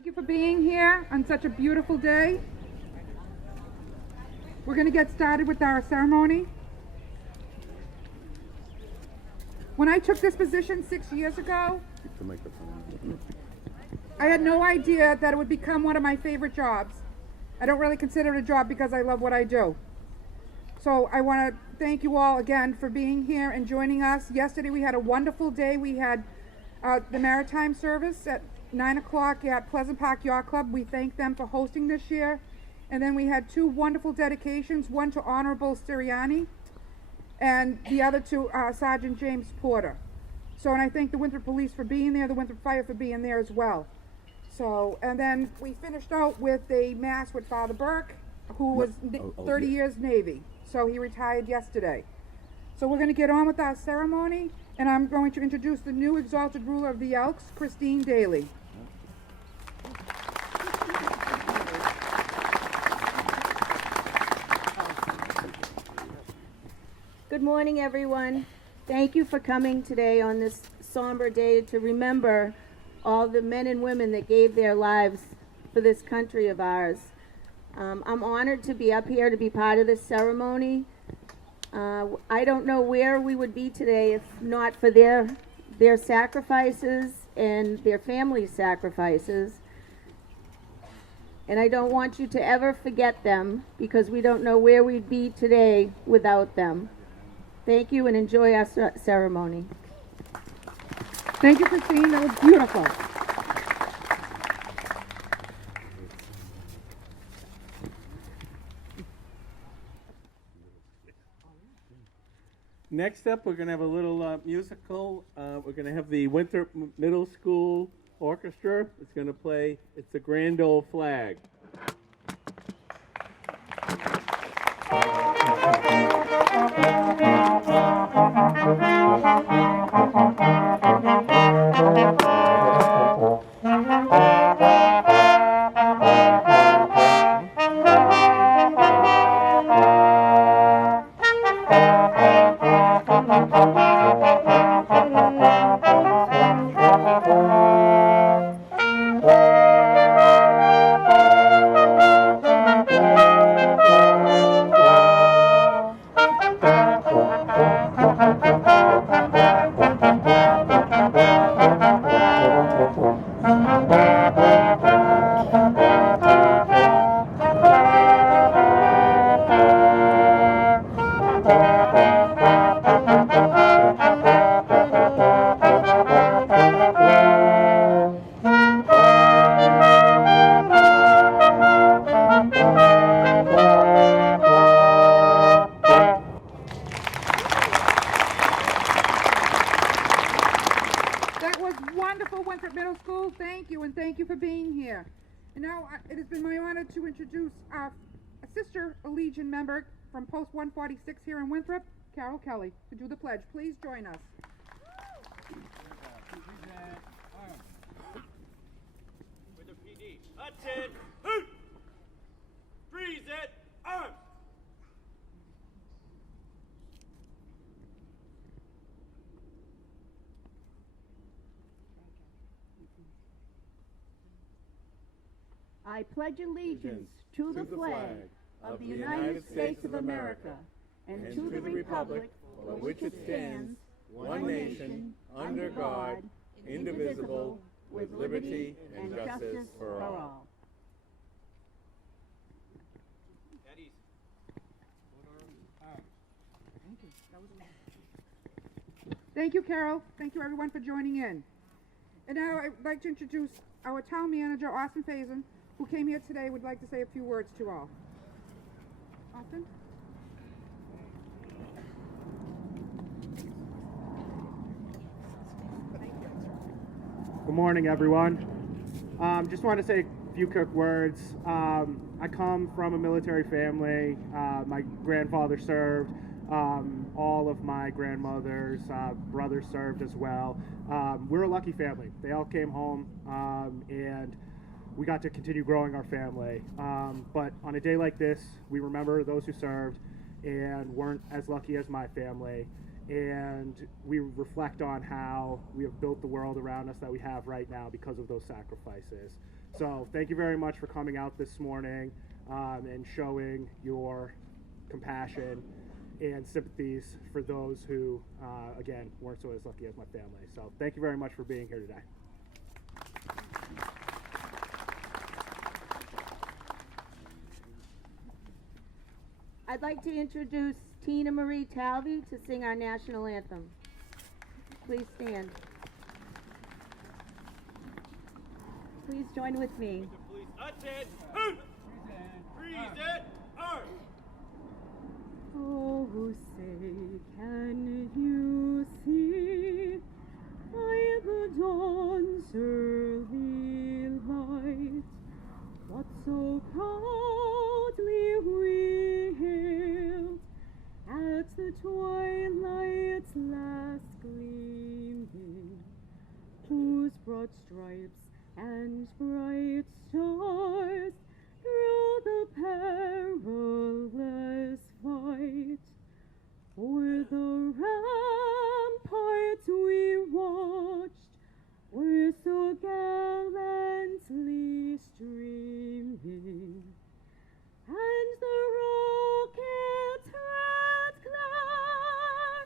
Thank you for being here on such a beautiful day. We're going to get started with our ceremony. When I took this position 6 years ago, I had no idea that it would become one of my favorite jobs. I don't really consider it a job because I love what I do. So I want to thank you all again for being here and joining us. Yesterday we had a wonderful day. We had the Maritime Service at 9 o'clock at Pleasant Park Yacht Club. We thank them for hosting this year. And then we had two wonderful dedications, one to Honorable Siriani and the other to Sergeant James Porter. So, and I thank the Winthrop Police for being there, the Winthrop Fire for being there as well. So, and then we finished out with a mass with Father Burke, who was 30 years Navy. So he retired yesterday. So we're going to get on with our ceremony, and I'm going to introduce the new Exalted Ruler of the Elks, Christine Daly. Good morning, everyone. Thank you for coming today on this somber day to remember all the men and women that gave their lives for this country of ours. I'm honored to be up here to be part of this ceremony. I don't know where we would be today if not for their sacrifices and their families' sacrifices. And I don't want you to ever forget them, because we don't know where we'd be today without them. Thank you, and enjoy our ceremony. Thank you, Christine. That was beautiful. Next up, we're going to have a little musical. We're going to have the Winthrop Middle School Orchestra. It's going to play It's a Grand Old Flag. To introduce our sister Legion member from Post 146 here in Winthrop, Carol Kelly, to do the pledge. Please join us. With the PD. Hudson, hoot! Freeze it, arms! I pledge allegiance to the flag of the United States of America and to the republic for which it stands, one nation, under God, indivisible, with liberty and justice for all. Thank you, Carol. Thank you, everyone, for joining in. And now I'd like to introduce our town manager, Austin Faison, who came here today, would like to say a few words to all. Austin? Good morning, everyone. Just want to say a few quick words. I come from a military family. My grandfather served. All of my grandmother's brothers served as well. We're a lucky family. They all came home, and we got to continue growing our family. But on a day like this, we remember those who served and weren't as lucky as my family. And we reflect on how we have built the world around us that we have right now because of those sacrifices. So thank you very much for coming out this morning and showing your compassion and sympathies for those who, again, weren't so as lucky as my family. So thank you very much for being here today. I'd like to introduce Tina Marie Talvey to sing our national anthem. Please stand. Please join with me. Police, attention, hoot! Present arms! Oh, say, can you see by the dawn's early light what so proudly we hailed at the twilight's last gleaming, whose broad stripes and bright stars through the perilous fight o'er the ramparts we watched were so gallantly streaming, and the rocket's red glare,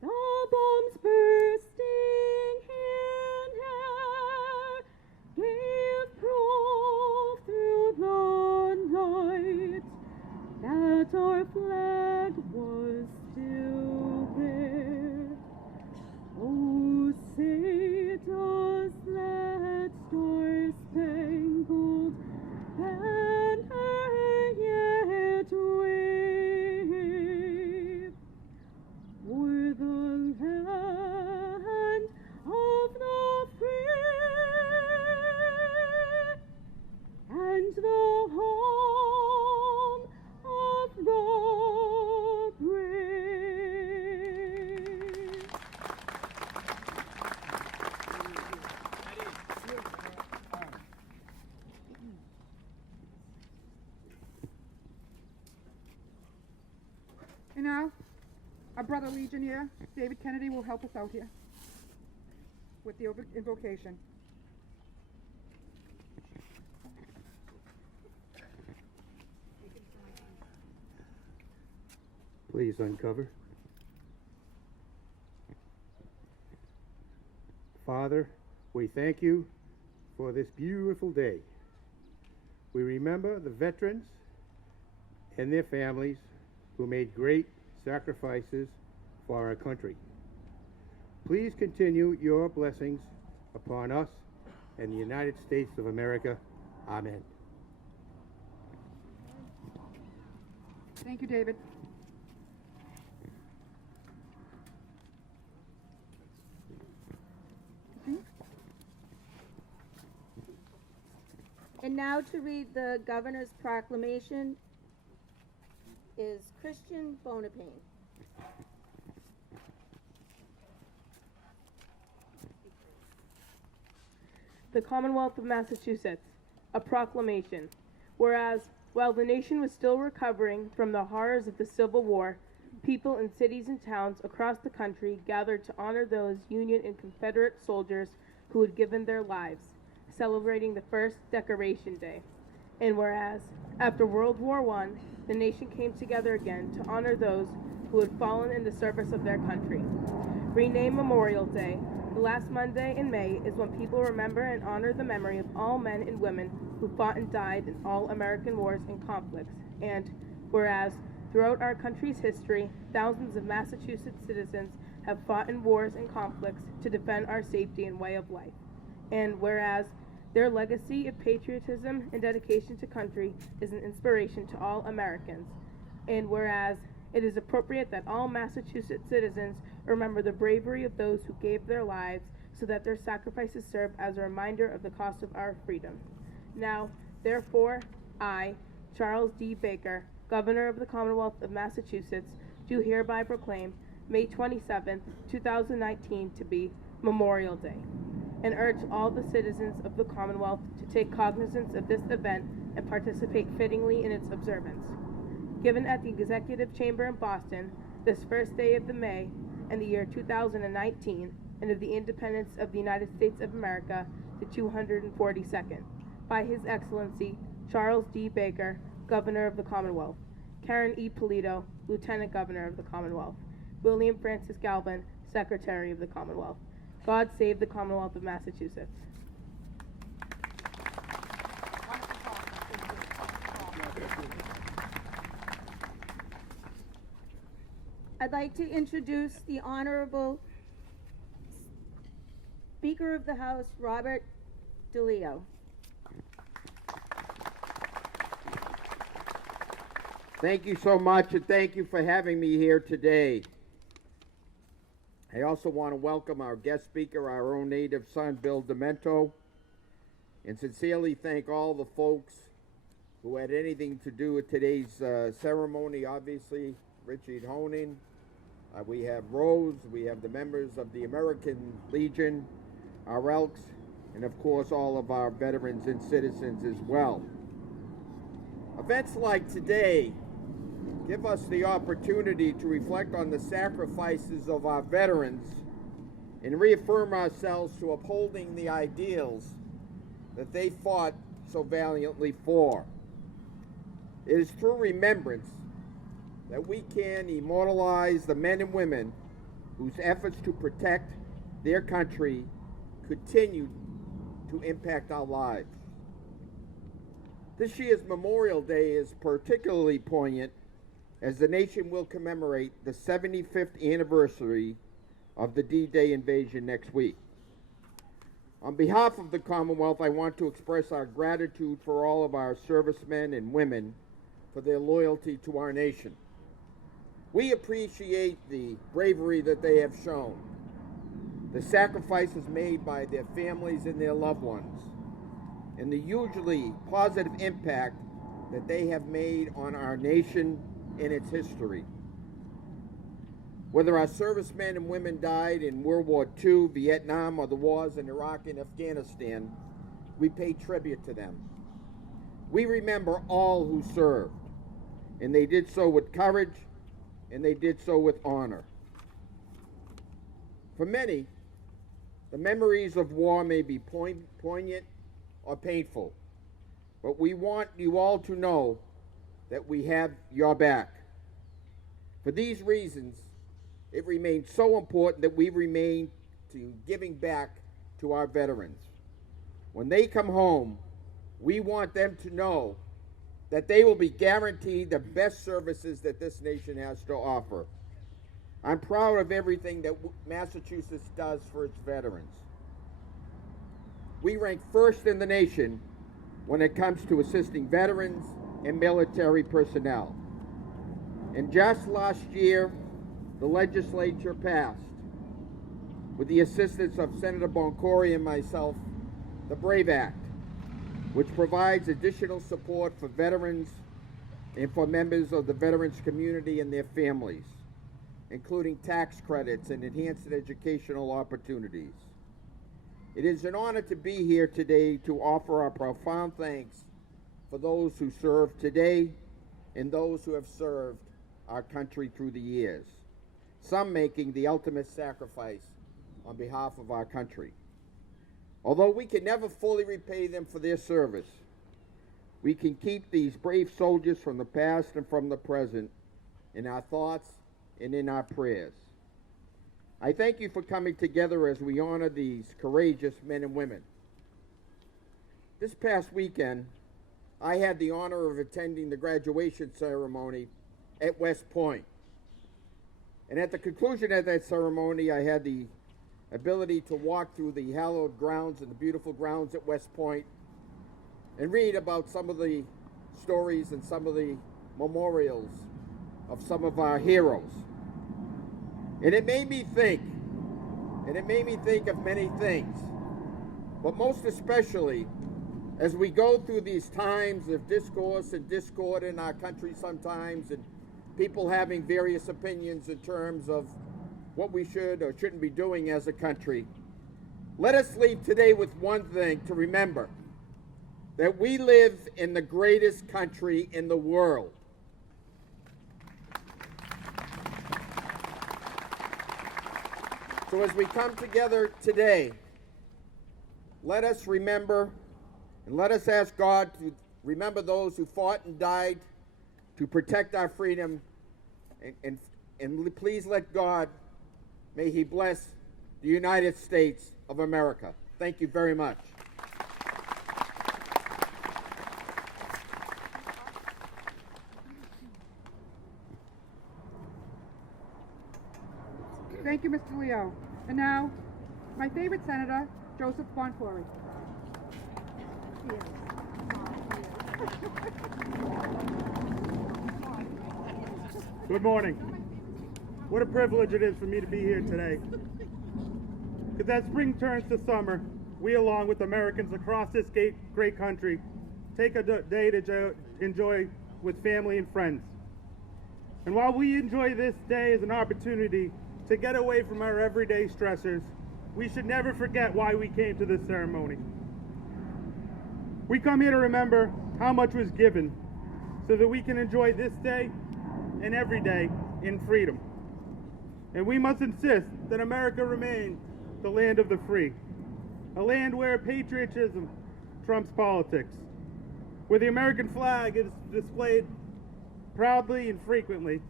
the bombs bursting in air, gave proof through the night that our flag was still there. Oh, say does that star-spangled banner yet wave o'er the land of the free and the home of the brave? And now, our brother Legionnaire, David Kennedy, will help us out here with the invocation. Please uncover. Father, we thank you for this beautiful day. We remember the veterans and their families who made great sacrifices for our country. Please continue your blessings upon us and the United States of America. Amen. Thank you, David. And now to read the governor's proclamation is Christian Bonapane. The Commonwealth of Massachusetts, a proclamation. Whereas, while the nation was still recovering from the horrors of the Civil War, people in cities and towns across the country gathered to honor those Union and Confederate soldiers who had given their lives, celebrating the first Decoration Day. And whereas, after World War I, the nation came together again to honor those who had fallen in the service of their country. Renamed Memorial Day, the last Monday in May is when people remember and honor the memory of all men and women who fought and died in all American wars and conflicts. And whereas, throughout our country's history, thousands of Massachusetts citizens have fought in wars and conflicts to defend our safety and way of life. And whereas, their legacy of patriotism and dedication to country is an inspiration to all Americans. And whereas, it is appropriate that all Massachusetts citizens remember the bravery of those who gave their lives so that their sacrifices serve as a reminder of the cost of our freedom. Now, therefore, I, Charles D. Baker, Governor of the Commonwealth of Massachusetts, do hereby proclaim May 27th, 2019 to be Memorial Day, and urge all the citizens of the Commonwealth to take cognizance of this event and participate fittingly in its observance. Given at the Executive Chamber in Boston, this first day of the May and the year 2019, and of the independence of the United States of America, the 242nd. by His Excellency Charles D. Baker, Governor of the Commonwealth, Karen E. Polito, Lieutenant Governor of the Commonwealth, William Francis Galvin, Secretary of the Commonwealth. God save the Commonwealth of Massachusetts. I'd like to introduce the Honorable Speaker of the House, Robert DeLeo. Thank you so much, and thank you for having me here today. I also want to welcome our guest speaker, our own native son, Bill Demento, and sincerely thank all the folks who had anything to do with today's ceremony. Obviously, Richard Honing, we have Rose, we have the members of the American Legion, our Elks, and of course all of our veterans and citizens as well. Events like today give us the opportunity to reflect on the sacrifices of our veterans and reaffirm ourselves to upholding the ideals that they fought so valiantly for. It is through remembrance that we can immortalize the men and women whose efforts to protect their country continue to impact our lives. This year's Memorial Day is particularly poignant as the nation will commemorate the 75th anniversary of the D-Day invasion next week. On behalf of the Commonwealth, I want to express our gratitude for all of our servicemen and women for their loyalty to our nation. We appreciate the bravery that they have shown, the sacrifices made by their families and their loved ones, and the hugely positive impact that they have made on our nation and its history. Whether our servicemen and women died in World War II, Vietnam, or the wars in Iraq and Afghanistan, we pay tribute to them. We remember all who served, and they did so with courage, and they did so with honor. For many, the memories of war may be poignant or painful, but we want you all to know that we have your back. For these reasons, it remains so important that we remain to giving back to our veterans. When they come home, we want them to know that they will be guaranteed the best services that this nation has to offer. I'm proud of everything that Massachusetts does for its veterans. We rank first in the nation when it comes to assisting veterans and military personnel. And just last year, the legislature passed, with the assistance of Senator Boncory and myself, the BRAVE Act, which provides additional support for veterans and for members of the veterans community and their families, including tax credits and enhanced educational opportunities. It is an honor to be here today to offer our profound thanks for those who serve today and those who have served our country through the years, some making the ultimate sacrifice on behalf of our country. Although we can never fully repay them for their service, we can keep these brave soldiers from the past and from the present in our thoughts and in our prayers. I thank you for coming together as we honor these courageous men and women. This past weekend, I had the honor of attending the graduation ceremony at West Point. And at the conclusion of that ceremony, I had the ability to walk through the hallowed grounds and the beautiful grounds at West Point and read about some of the stories and some of the memorials of some of our heroes. And it made me think of many things, but most especially as we go through these times of discourse and discord in our country sometimes, and people having various opinions in terms of what we should or shouldn't be doing as a country. Let us leave today with one thing to remember, that we live in the greatest country in the world. So as we come together today, let us remember And let us ask God to remember those who fought and died to protect our freedom. And please let God, may He bless the United States of America. Thank you very much. Thank you, Mr. Leo. And now, my favorite senator, Joseph Bonfori. Good morning. What a privilege it is for me to be here today. Because as spring turns to summer, we, along with Americans across this great country, take a day to enjoy with family and friends. And while we enjoy this day as an opportunity to get away from our everyday stressors, we should never forget why we came to this ceremony. We come here to remember how much was given so that we can enjoy this day and every day in freedom. And we must insist that America remain the land of the free, a land where patriotism trumps politics, where the American flag is displayed proudly and frequently,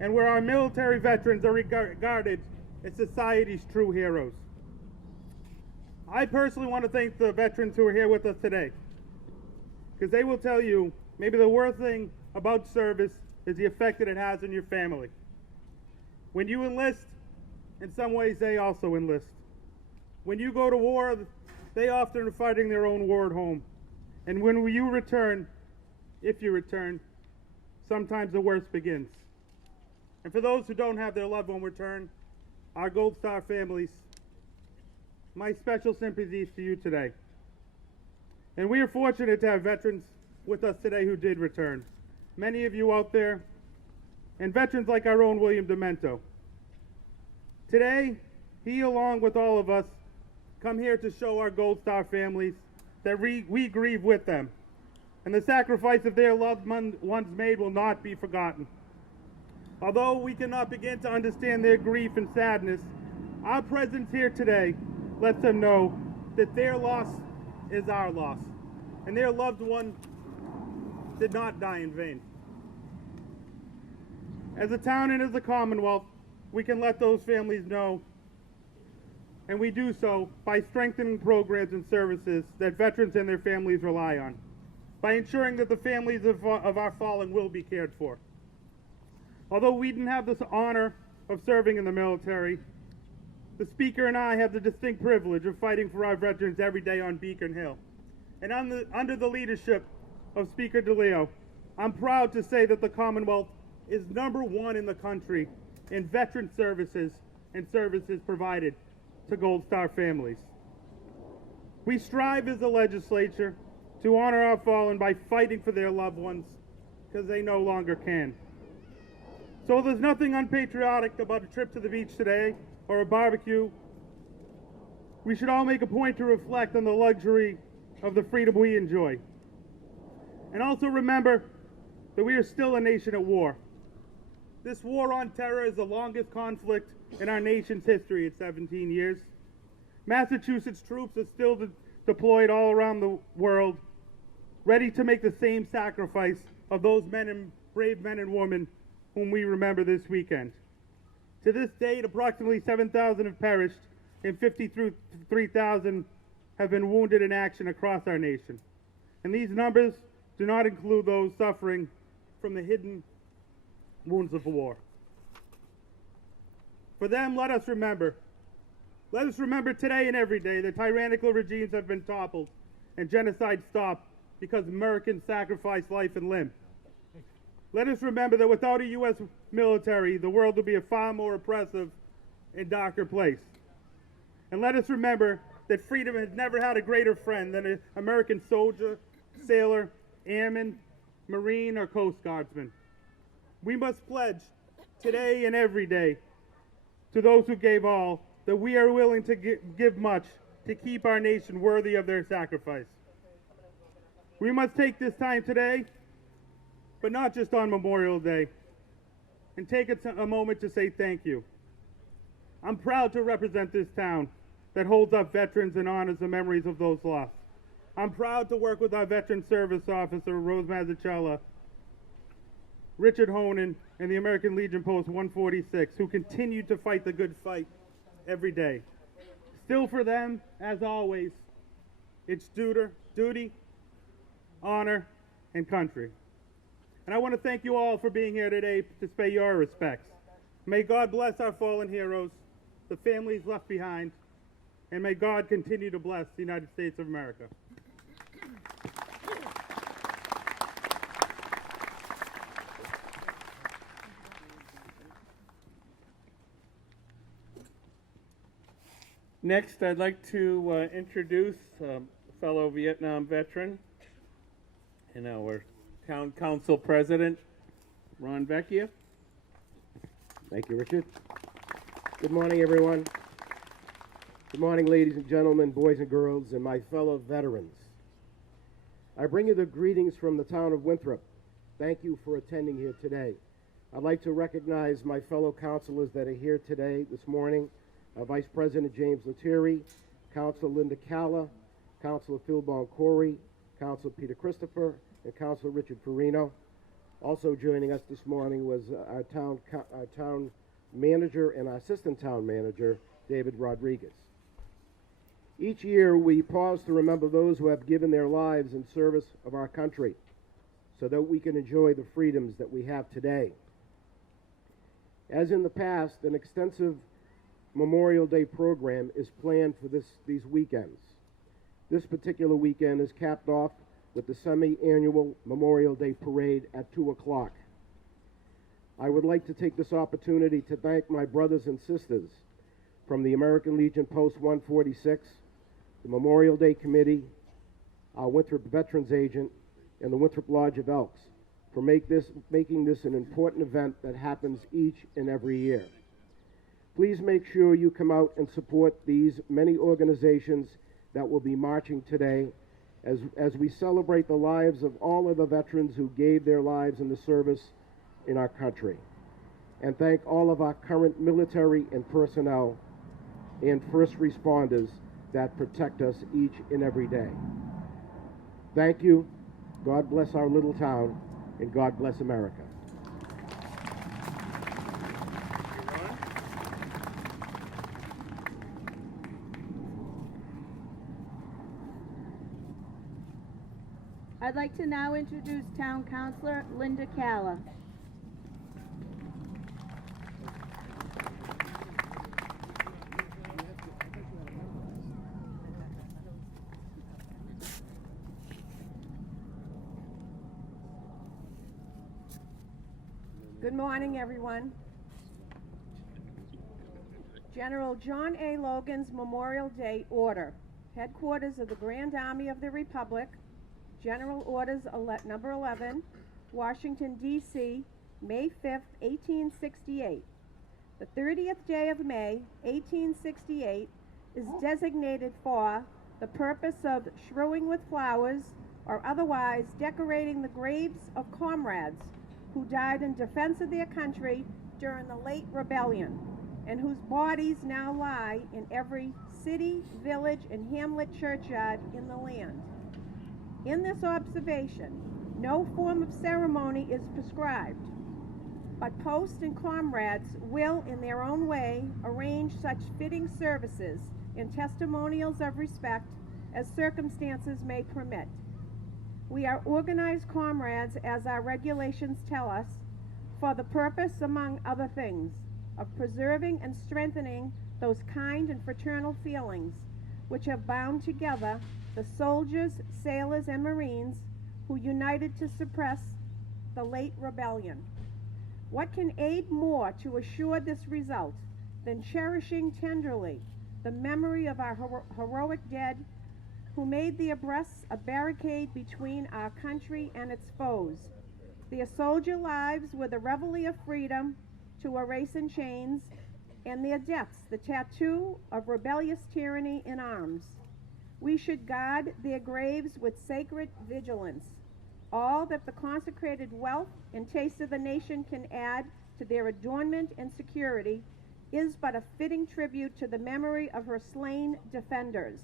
and where our military veterans are regarded as society's true heroes. I personally want to thank the veterans who are here with us today, because they will tell you maybe the worst thing about service is the effect that it has on your family. When you enlist, in some ways they also enlist. When you go to war, they often are fighting their own war at home. And when you return, if you return, sometimes the worst begins. And for those who don't have their loved one return, our Gold Star families, my special sympathies to you today. And we are fortunate to have veterans with us today who did return. Many of you out there, and veterans like our own William Demento. Today, he, along with all of us, come here to show our Gold Star families that we grieve with them, and the sacrifice of their loved ones made will not be forgotten. Although we cannot begin to understand their grief and sadness, our presence here today lets them know that their loss is our loss, and their loved one did not die in vain. As a town and as a Commonwealth, we can let those families know, and we do so by strengthening programs and services that veterans and their families rely on, by ensuring that the families of our fallen will be cared for. Although we didn't have this honor of serving in the military, the Speaker and I have the distinct privilege of fighting for our veterans every day on Beacon Hill. And under the leadership of Speaker DeLeo, I'm proud to say that the Commonwealth is #1 in the country in veteran services and services provided to Gold Star families. We strive as a legislature to honor our fallen by fighting for their loved ones because they no longer can. So there's nothing unpatriotic about a trip to the beach today or a barbecue. We should all make a point to reflect on the luxury of the freedom we enjoy. And also remember that we are still a nation at war. This war on terror is the longest conflict in our nation's history at 17 years. Massachusetts troops are still deployed all around the world, ready to make the same sacrifice of those brave men and women whom we remember this weekend. To this date, approximately 7,000 have perished and 53,000 have been wounded in action across our nation. And these numbers do not include those suffering from the hidden wounds of war. For them, let us remember today and every day that tyrannical regimes have been toppled and genocide stopped because Americans sacrificed life and limb. Let us remember that without a U.S. military, the world would be a far more oppressive and darker place. And let us remember that freedom has never had a greater friend than an American soldier, sailor, airman, Marine, or Coast Guardsman. We must pledge today and every day to those who gave all that we are willing to give much to keep our nation worthy of their sacrifice. We must take this time today, but not just on Memorial Day, and take a moment to say thank you. I'm proud to represent this town that holds up veterans and honors the memories of those lost. I'm proud to work with our Veteran Service Officer, Rose Mazzucchello, Richard Honan, and the American Legion Post 146, who continue to fight the good fight every day. Still for them, as always, it's duty, honor, and country. And I want to thank you all for being here today to pay your respects. May God bless our fallen heroes, the families left behind, and may God continue to bless the United States of America. Next, I'd like to introduce a fellow Vietnam veteran and our town council president, Ron Vecchia. Thank you, Richard. Good morning, everyone. Good morning, ladies and gentlemen, boys and girls, and my fellow veterans. I bring you the greetings from the town of Winthrop. Thank you for attending here today. I'd like to recognize my fellow councilors that are here today, this morning. Vice President James Lettieri, Councilor Linda Calla, Councilor Phil Boncory, Councilor Peter Christopher, and Councilor Richard Farino. Also joining us this morning was our town manager and our assistant town manager, David Rodriguez. Each year we pause to remember those who have given their lives in service of our country so that we can enjoy the freedoms that we have today. As in the past, an extensive Memorial Day program is planned for these weekends. This particular weekend is capped off with the semi-annual Memorial Day Parade at 2 o'clock. I would like to take this opportunity to thank my brothers and sisters from the American Legion Post 146, the Memorial Day Committee, our Winthrop Veterans Agent, and the Winthrop Lodge of Elks for making this an important event that happens each and every year. Please make sure you come out and support these many organizations that will be marching today as we celebrate the lives of all of the veterans who gave their lives in the service in our country. And thank all of our current military and personnel and first responders that protect us each and every day. Thank you. God bless our little town, and God bless America. I'd like to now introduce Town Councilor Linda Calla. Good morning, everyone. General John A. Logan's Memorial Day Order, Headquarters of the Grand Army of the Republic, General Orders Number 11, Washington, D.C., May 5th, 1868. The 30th day of May, 1868, is designated for the purpose of strewing with flowers or otherwise decorating the graves of comrades who died in defense of their country during the late rebellion, and whose bodies now lie in every city, village, and hamlet churchyard in the land. In this observation, no form of ceremony is prescribed, but post and comrades will, in their own way, arrange such fitting services and testimonials of respect as circumstances may permit. We are organized comrades, as our regulations tell us, for the purpose, among other things, of preserving and strengthening those kind and fraternal feelings which have bound together the soldiers, sailors, and Marines who united to suppress the late rebellion. What can aid more to assure this result than cherishing tenderly the memory of our heroic dead who made their breasts a barricade between our country and its foes? Their soldier lives were the reveille of freedom to a race in chains, and their deaths the tattoo of rebellious tyranny in arms. We should guard their graves with sacred vigilance. All that the consecrated wealth and taste of the nation can add to their adornment and security is but a fitting tribute to the memory of her slain defenders.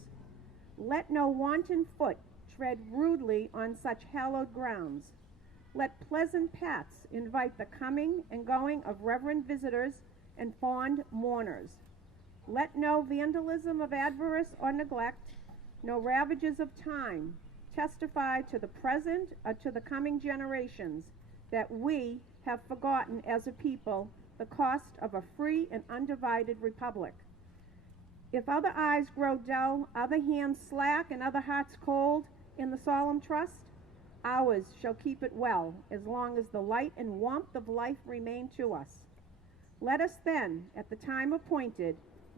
Let no wanton foot tread rudely on such hallowed grounds. Let pleasant paths invite the coming and going of reverent visitors and fond mourners. Let no vandalism of avarice or neglect, no ravages of time, testify to the present or to the coming generations that we have forgotten as a people the cost of a free and undivided republic. If other eyes grow dull, other hands slack, and other hearts cold in the solemn trust, ours shall keep it well as long as the light and warmth of life remain to us. Let us then, at the time appointed,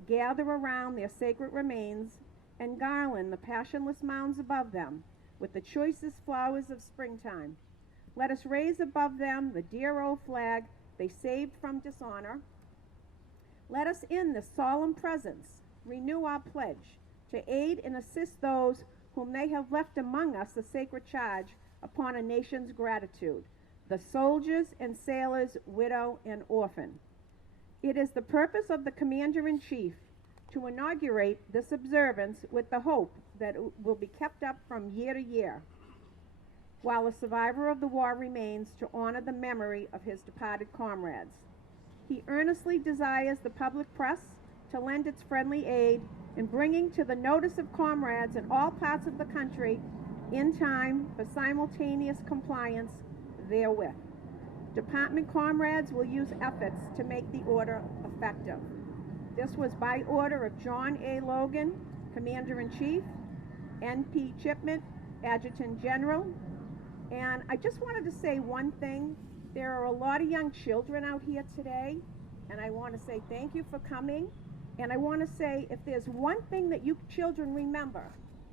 gather around their sacred remains and garland the passionless mounds above them with the choicest flowers of springtime. Let us raise above them the dear old flag they saved from dishonor. Let us in this solemn presence renew our pledge to aid and assist those whom they have left among us the sacred charge upon a nation's gratitude, the soldiers and sailors, widow and orphan. It is the purpose of the Commander-in-Chief to inaugurate this observance with the hope that it will be kept up from year to year, while a survivor of the war remains, to honor the memory of his departed comrades. He earnestly desires the public press to lend its friendly aid in bringing to the notice of comrades in all parts of the country in time for simultaneous compliance therewith. Department comrades will use efforts to make the order effective. This was by order of John A. Logan, Commander-in-Chief, N.P. Chipman, Adjutant General. And I just wanted to say one thing. There are a lot of young children out here today, and I want to say thank you for coming. And I want to say, if there's one thing that you children remember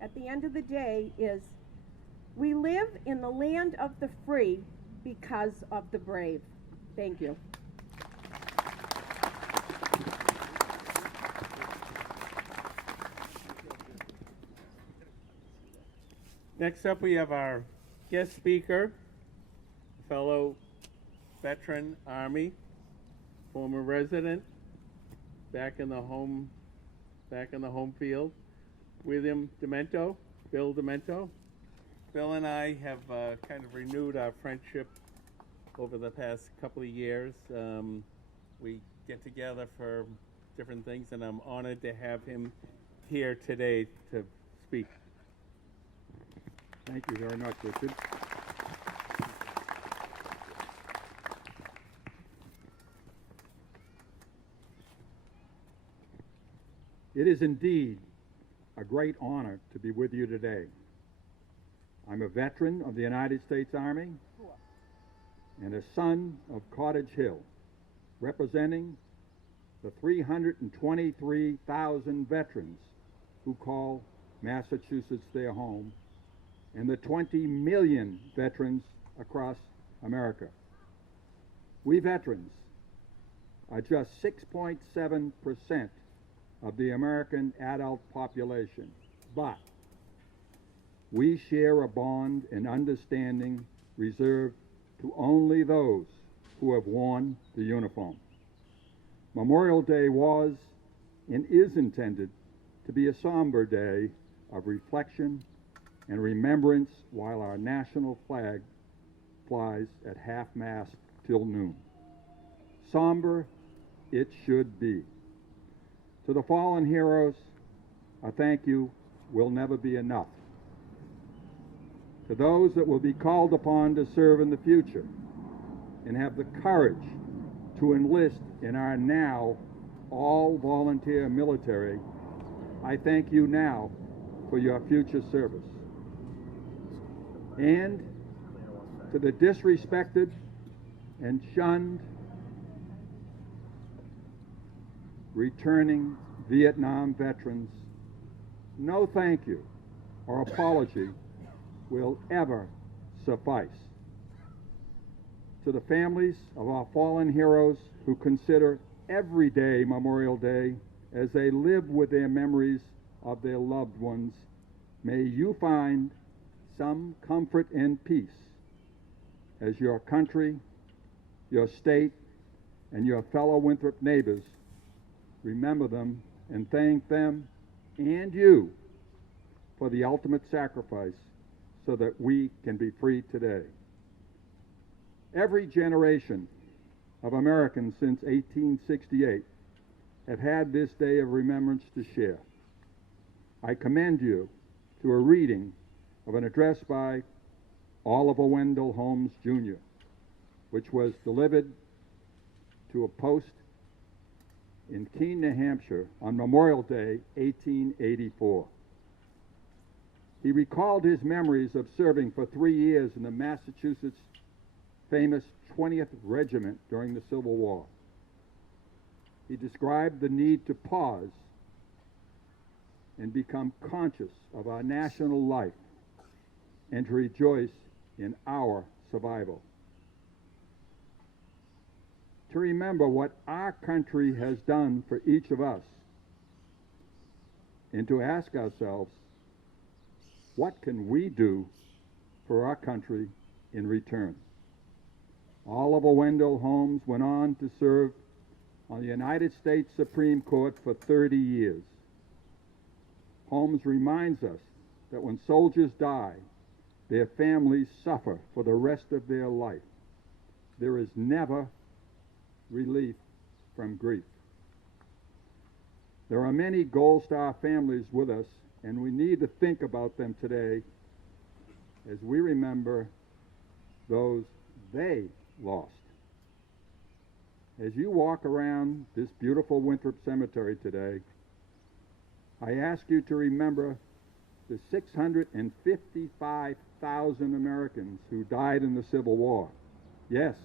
at the end of the day, is we live in the land of the free because of the brave. Thank you. Next up, we have our guest speaker, fellow veteran Army, former resident, back in the home field, William Demento, Bill Demento. Bill and I have kind of renewed our friendship over the past couple of years. We get together for different things, and I'm honored to have him here today to speak. Thank you very much, Richard. It is indeed a great honor to be with you today. I'm a veteran of the United States Army and a son of Cottage Hill, representing the 323,000 veterans who call Massachusetts their home, and the 20 million veterans across America. We veterans are just 6.7% of the American adult population, but we share a bond and understanding reserved to only those who have worn the uniform. Memorial Day was and is intended to be a somber day of reflection and remembrance while our national flag flies at half-mast till noon. Somber it should be. To the fallen heroes, a thank you will never be enough. To those that will be called upon to serve in the future and have the courage to enlist in our now all-volunteer military, I thank you now for your future service. And to the disrespected and shunned returning Vietnam veterans, no thank you or apology will ever suffice. To the families of our fallen heroes who consider every day Memorial Day as they live with their memories of their loved ones, may you find some comfort and peace as your country, your state, and your fellow Winthrop neighbors remember them and thank them and you for the ultimate sacrifice so that we can be free today. Every generation of Americans since 1868 have had this day of remembrance to share. I commend you to a reading of an address by Oliver Wendell Holmes, Jr., which was delivered to a post in Keene, New Hampshire on Memorial Day, 1884. He recalled his memories of serving for 3 years in the Massachusetts famous 20th Regiment during the Civil War. He described the need to pause and become conscious of our national life and to rejoice in our survival. To remember what our country has done for each of us, and to ask ourselves, what can we do for our country in return? Oliver Wendell Holmes went on to serve on the United States Supreme Court for 30 years. Holmes reminds us that when soldiers die, their families suffer for the rest of their life. There is never relief from grief. There are many Gold Star families with us, and we need to think about them today as we remember those they lost. As you walk around this beautiful Winthrop Cemetery today, I ask you to remember the 655,000 Americans who died in the Civil War. Yes,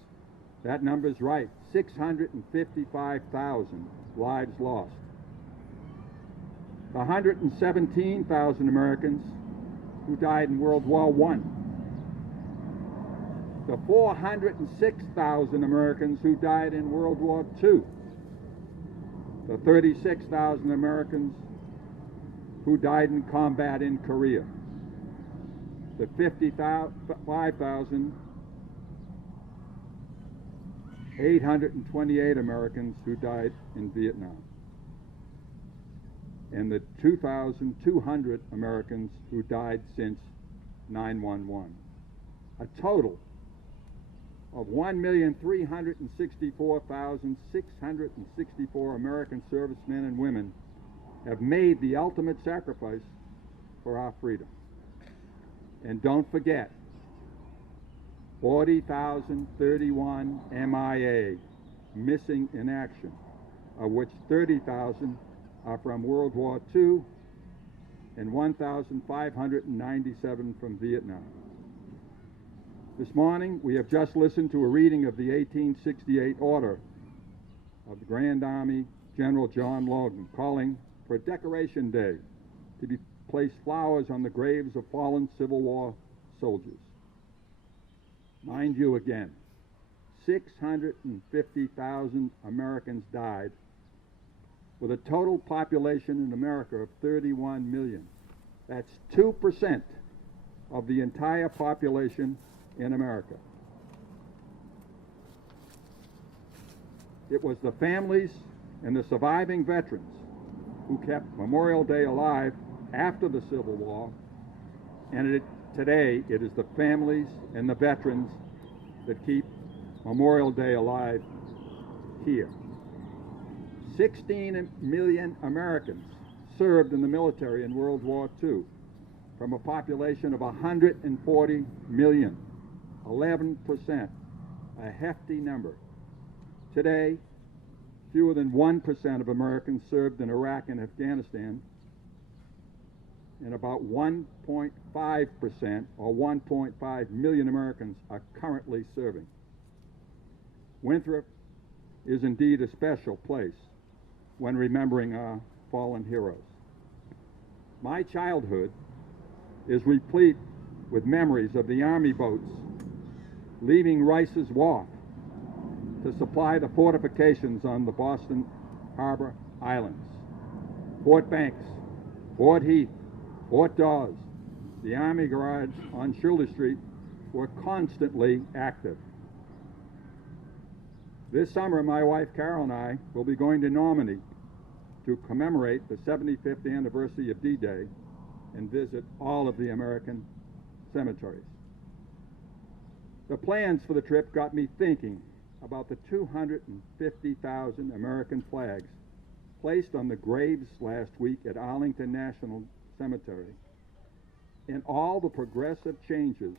that number's right. 655,000 lives lost. The 117,000 Americans who died in World War I. The 406,000 Americans who died in World War II. The 36,000 Americans who died in combat in Korea. The 55,828 Americans who died in Vietnam. And the 2,200 Americans who died since 9/11. A total of 1,364,664 American servicemen and women have made the ultimate sacrifice for our freedom. And don't forget, 40,031 MIA, missing in action, of which 30,000 are from World War II and 1,597 from Vietnam. This morning, we have just listened to a reading of the 1868 order of the Grand Army General John Logan, calling for Decoration Day to be placed flowers on the graves of fallen Civil War soldiers. Mind you again, 650,000 Americans died with a total population in America of 31 million. That's 2% of the entire population in America. It was the families and the surviving veterans who kept Memorial Day alive after the Civil War, and today it is the families and the veterans that keep Memorial Day alive here. 16 million Americans served in the military in World War II from a population of 140 million, 11%, a hefty number. Today, fewer than 1% of Americans served in Iraq and Afghanistan, and about 1.5% or 1.5 million Americans are currently serving. Winthrop is indeed a special place when remembering our fallen heroes. My childhood is replete with memories of the Army boats leaving Rice's Wharf to supply the fortifications on the Boston Harbor Islands. Fort Banks, Fort Heath, Fort Dawes, the Army Garage on Schuyler Street were constantly active. This summer, my wife Carol and I will be going to Normandy to commemorate the 75th anniversary of D-Day and visit all of the American cemeteries. The plans for the trip got me thinking about the 250,000 American flags placed on the graves last week at Arlington National Cemetery and all the progressive changes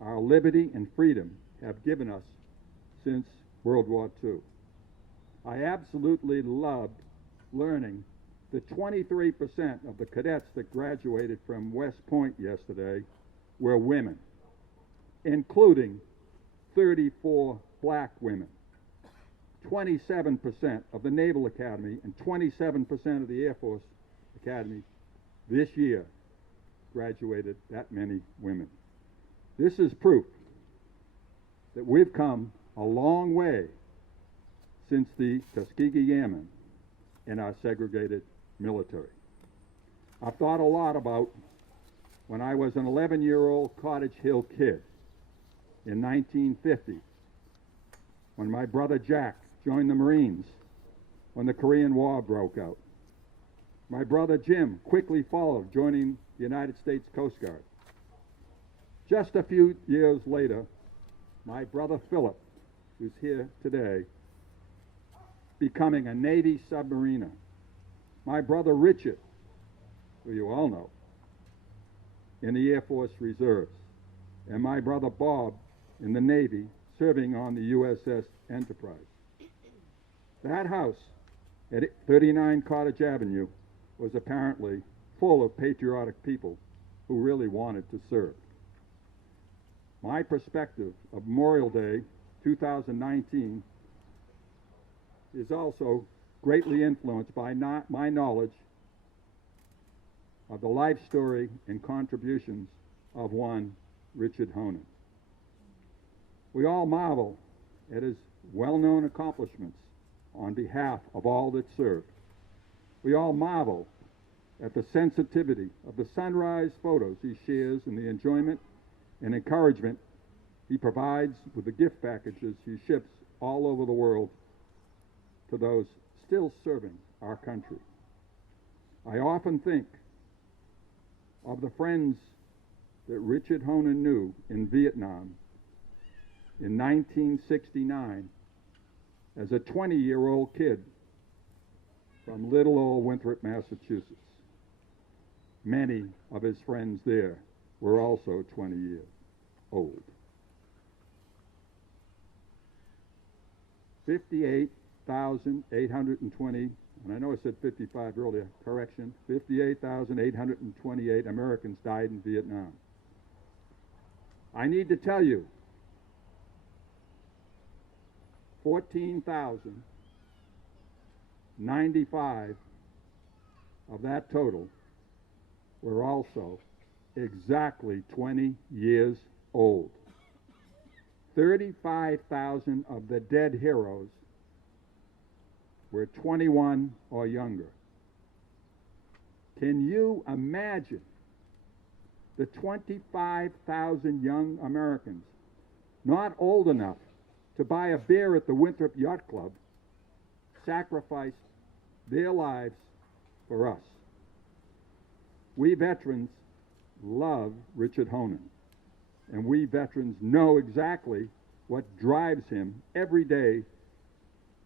our liberty and freedom have given us since World War II. I absolutely loved learning that 23% of the cadets that graduated from West Point yesterday were women, including 34 black women. 27% of the Naval Academy and 27% of the Air Force Academy this year graduated that many women. This is proof that we've come a long way since the Tuskegee Airmen in our segregated military. I've thought a lot about when I was an 11-year-old Cottage Hill kid in 1950, when my brother Jack joined the Marines when the Korean War broke out. My brother Jim quickly followed, joining the United States Coast Guard. Just a few years later, my brother Philip, who's here today, becoming a Navy submariner. My brother Richard, who you all know, in the Air Force Reserves. And my brother Bob in the Navy, serving on the USS Enterprise. That house at 39 Cottage Avenue was apparently full of patriotic people who really wanted to serve. My perspective of Memorial Day 2019 is also greatly influenced by my knowledge of the life story and contributions of one Richard Honan. We all marvel at his well-known accomplishments on behalf of all that served. We all marvel at the sensitivity of the sunrise photos he shares and the enjoyment and encouragement he provides with the gift packages he ships all over the world to those still serving our country. I often think of the friends that Richard Honan knew in Vietnam in 1969 as a 20-year-old kid from little old Winthrop, Massachusetts. Many of his friends there were also 20 years old. 58,820, and I know I said 55 earlier, correction, 58,828 Americans died in Vietnam. I need to tell you, 14,095 of that total were also exactly 20 years old. 35,000 of the dead heroes were 21 or younger. Can you imagine the 25,000 young Americans not old enough to buy a beer at the Winthrop Yacht Club sacrificed their lives for us? We veterans love Richard Honan, and we veterans know exactly what drives him every day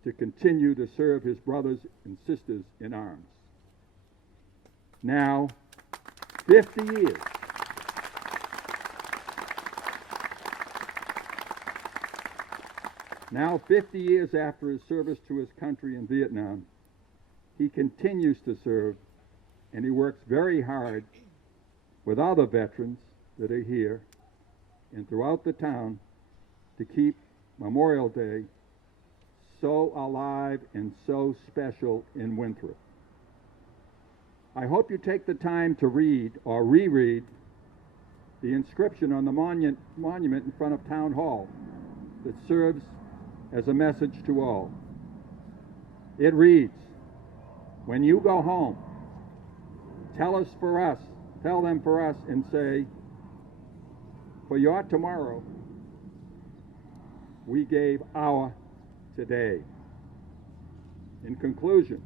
to continue to serve his brothers and sisters in arms. Now, 50 years. Now, 50 years after his service to his country in Vietnam, he continues to serve, and he works very hard with other veterans that are here and throughout the town to keep Memorial Day so alive and so special in Winthrop. I hope you take the time to read or reread the inscription on the monument in front of Town Hall that serves as a message to all. It reads, "When you go home, tell them for us and say, for your tomorrow, we gave our today." In conclusion,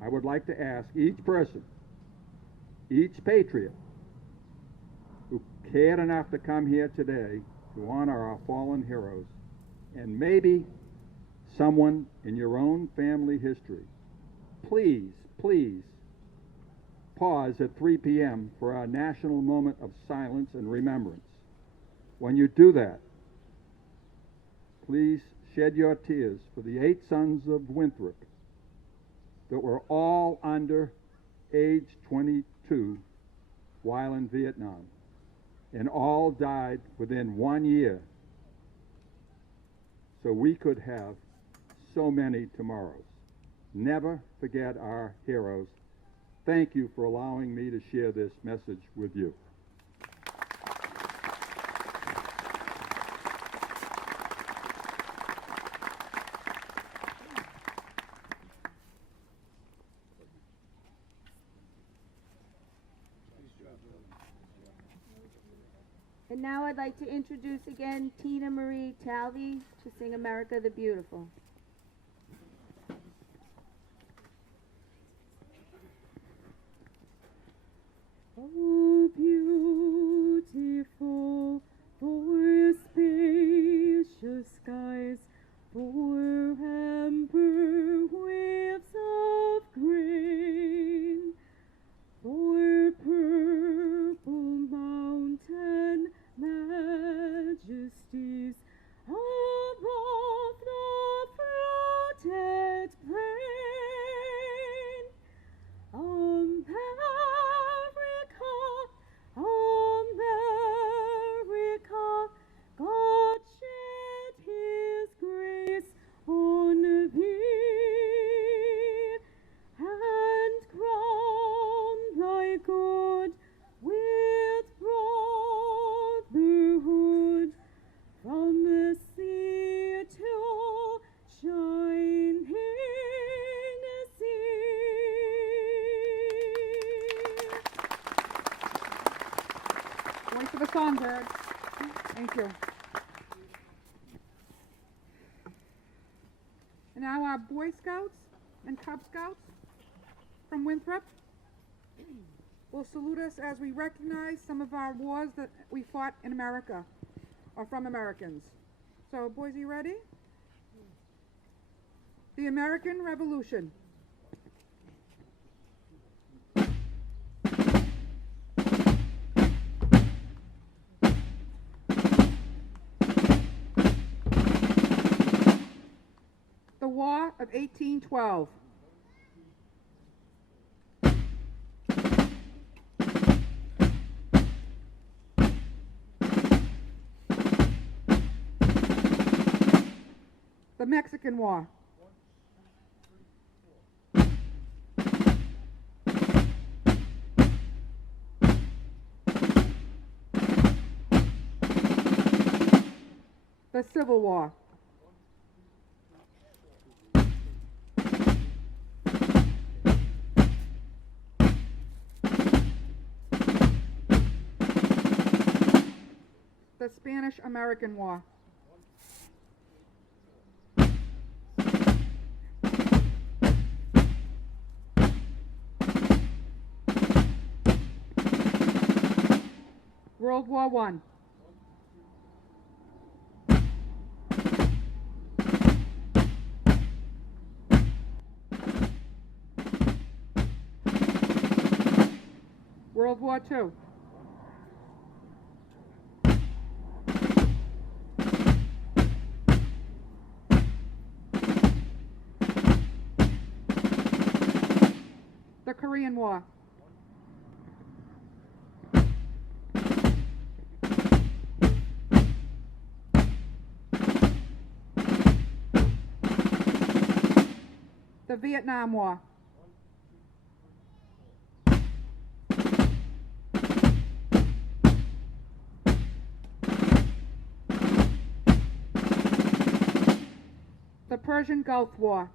I would like to ask each person, each patriot, cared enough to come here today to honor our fallen heroes, and maybe someone in your own family history, please, please pause at 3 p.m. for our national moment of silence and remembrance. When you do that, please shed your tears for the 8 sons of Winthrop that were all under age 22 while in Vietnam, and all died within 1 year, so we could have so many tomorrows. Never forget our heroes. Thank you for allowing me to share this message with you. And now I'd like to introduce again Tina Marie Talvey to sing America the Beautiful. Oh, beautiful for spacious skies, for amber waves of grain, for purple mountain majesties above the fruited plain. America, God shed His grace on thee, and crown thy good with brotherhood, from the sea to shining sea. Voice of a songbird. Thank you. And now our Boy Scouts and Cub Scouts from Winthrop will salute us as we recognize some of our wars that we fought in America, or from Americans. So, boys, are you ready? The American Revolution. The War of 1812. The Mexican War. The Civil War. The Spanish-American War. World War I. World War II. The Korean War. The Vietnam War. The Persian Gulf War.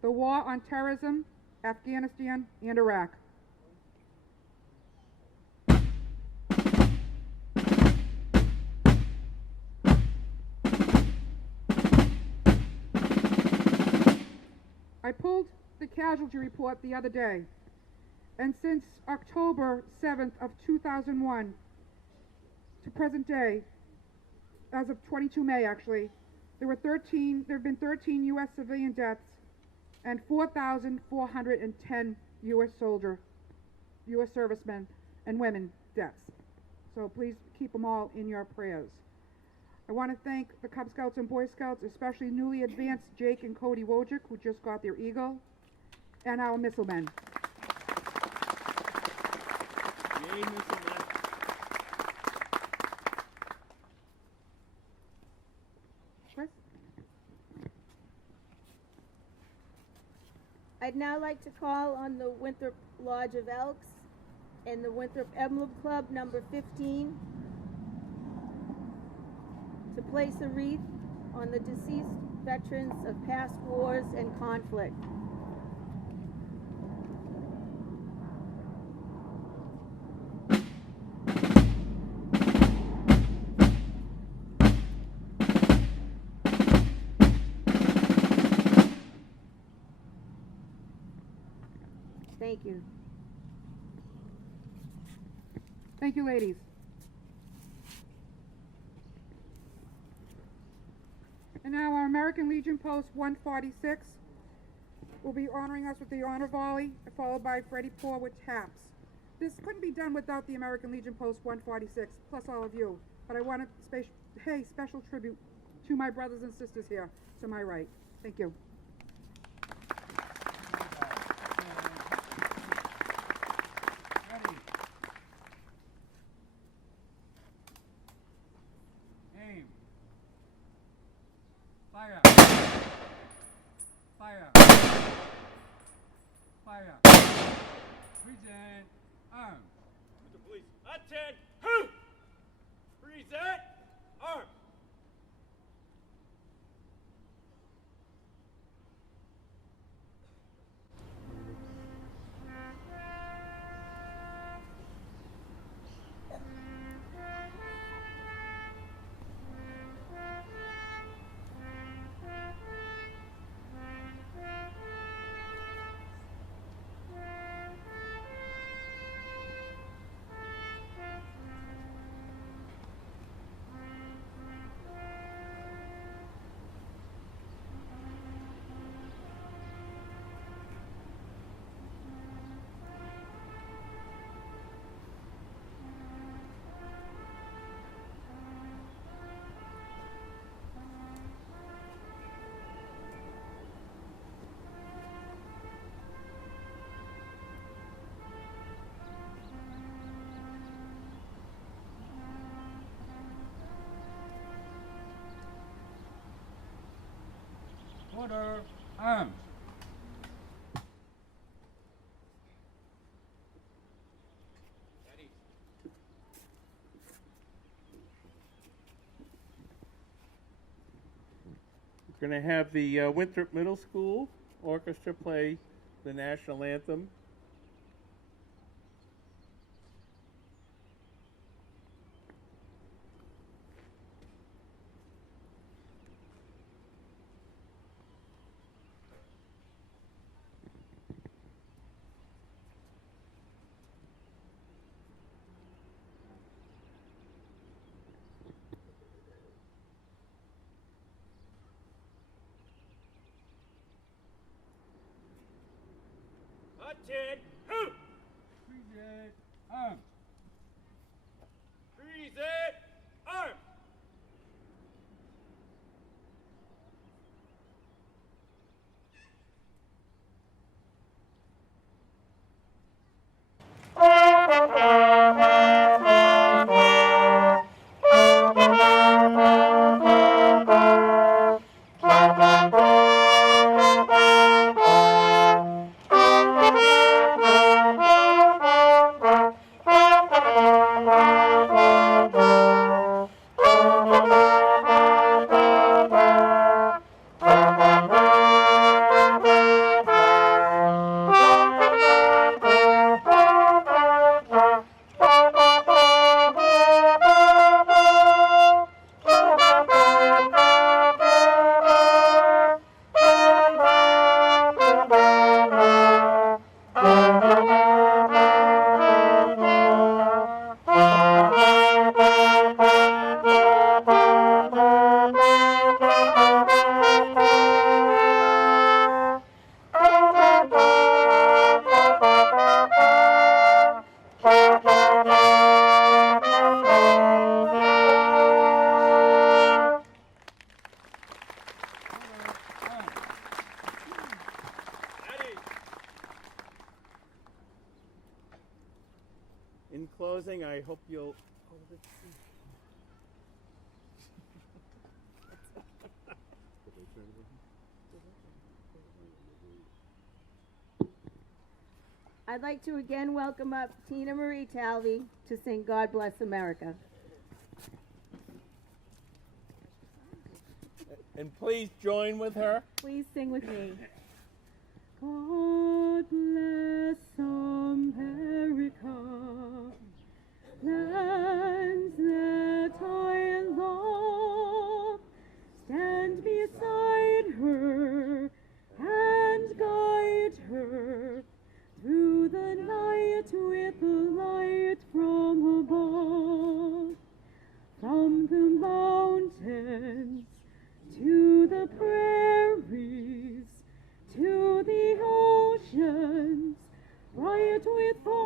The War on Terrorism, Afghanistan, and Iraq. I pulled the casualty report the other day, and since October 7th of 2001 to present day, as of 22 May actually, there have been 13 U.S. civilian deaths and 4,410 U.S. servicemen and women deaths. So please keep them all in your prayers. I want to thank the Cub Scouts and Boy Scouts, especially newly advanced Jake and Cody Wojcik, who just got their Eagle, and our missile men. Yay, missile men. Chris? I'd now like to call on the Winthrop Lodge of Elks and the Winthrop Emblem Club number 15 to place a wreath on the deceased veterans of past wars and conflict. Thank you. Thank you, ladies. And now our American Legion Post 146 will be honoring us with the honor volley, followed by Freddie Poor with taps. This couldn't be done without the American Legion Post 146, plus all of you. But I want to pay special tribute to my brothers and sisters here to my right. Thank you. Aim. Fire. Fire. Fire. Present. Arms. With the police. Attend. Who? Present. Arms. Order. Arms. We're going to have the Winthrop Middle School Orchestra play the national anthem. Attend. Who? Present. Arms. Present. Arms. Thank you. closing. I hope you'll. I'd like to again welcome up Tina Marie Talvey to sing God Bless America. And please join with her. Please sing with me. God bless America, lands that I love. Stand beside her and guide her through the night with the light from above. From the mountains to the prairies, to the oceans, bright with foam.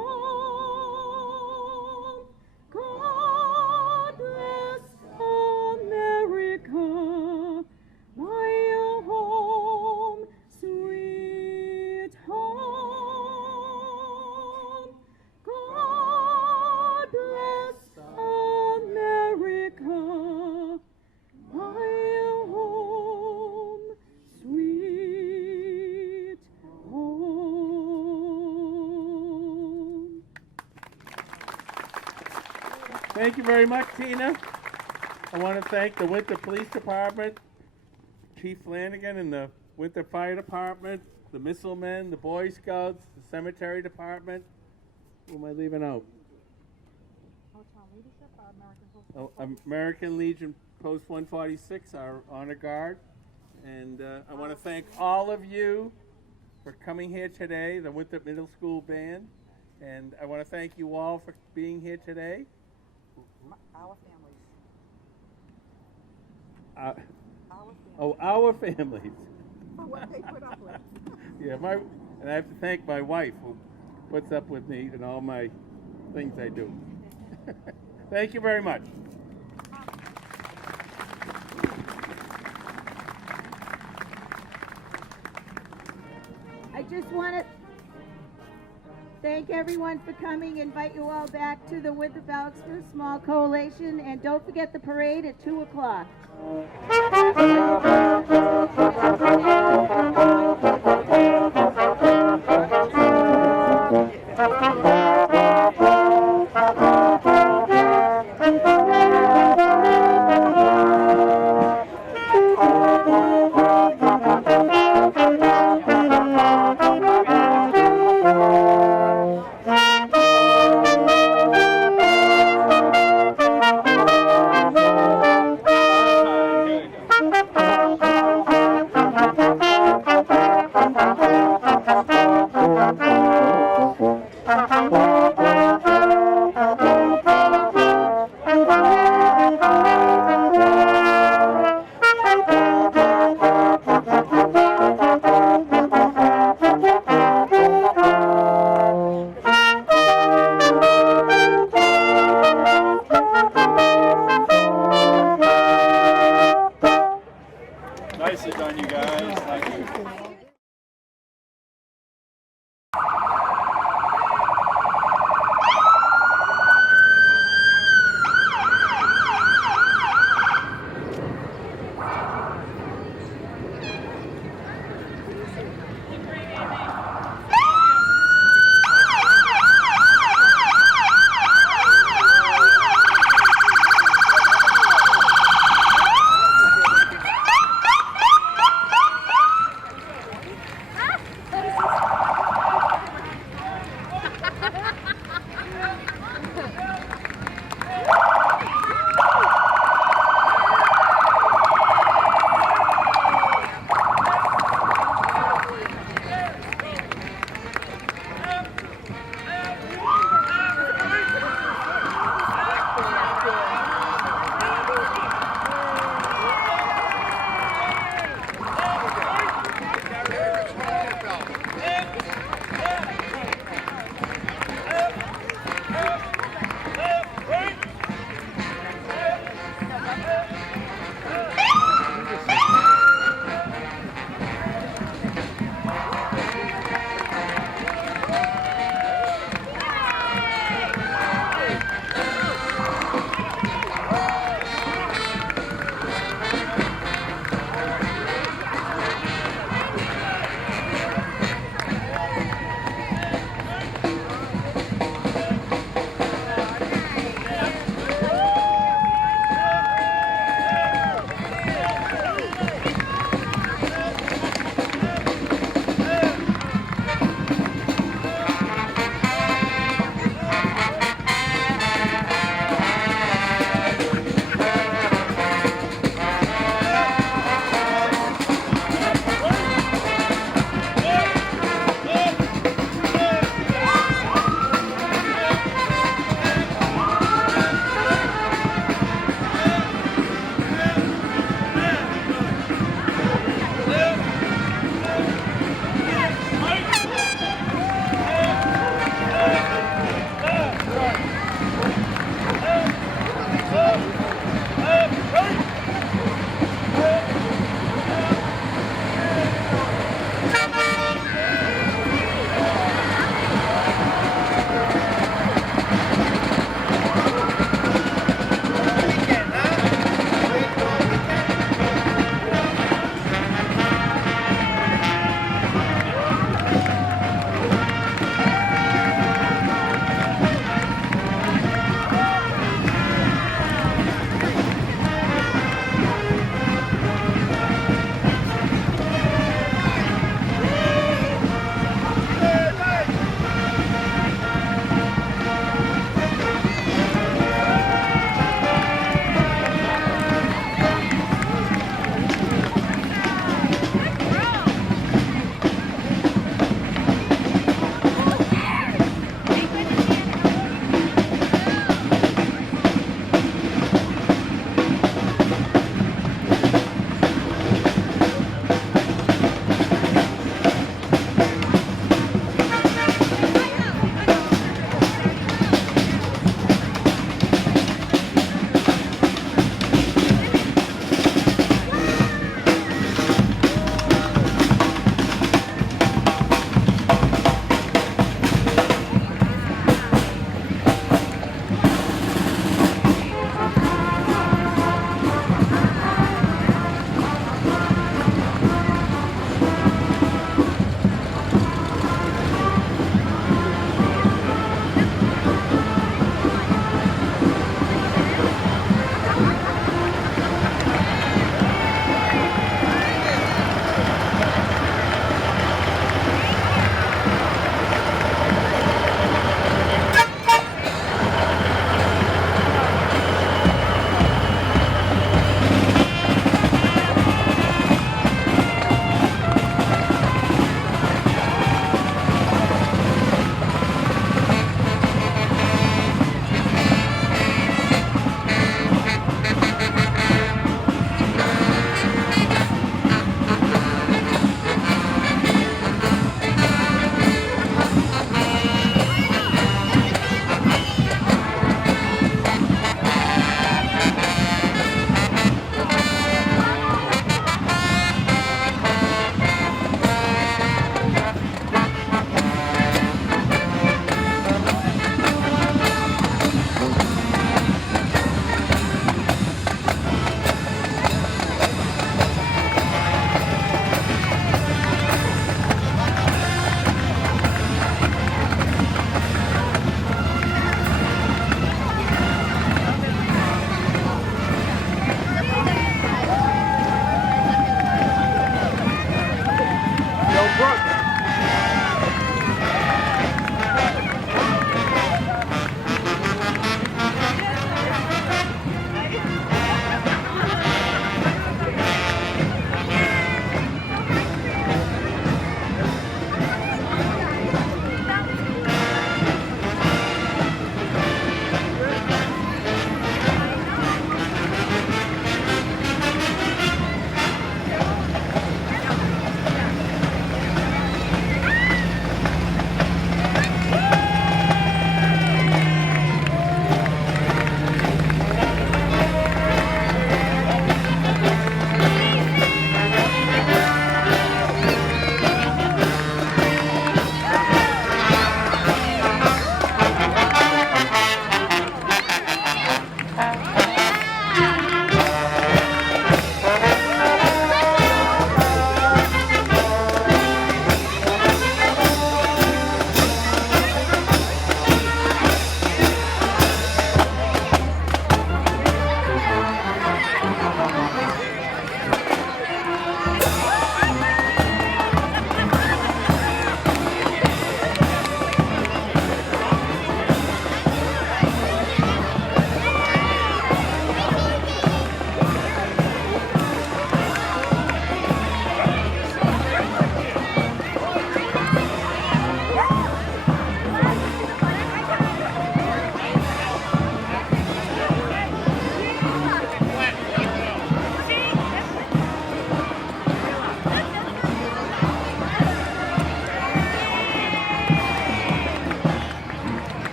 God bless America, my home, sweet home. God bless America, my home, sweet home. Thank you very much, Tina. I want to thank the Winthrop Police Department, Chief Flanagan and the Winthrop Fire Department, the Missile Men, the Boy Scouts, the Cemetery Department. Who am I leaving out? Oh, American Legion Post 146, our honor guard. And I want to thank all of you for coming here today, the Winthrop Middle School Band. And I want to thank you all for being here today. Our families. Our families. For what they put up with. Yeah, and I have to thank my wife who puts up with me and all my things I do. Thank you very much. I just want to thank everyone for coming, invite you all back to the Winthrop Elksford Small Coalition, and don't forget the parade at 2 o'clock. Nicely done, you guys. Thank you.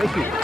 Thank you.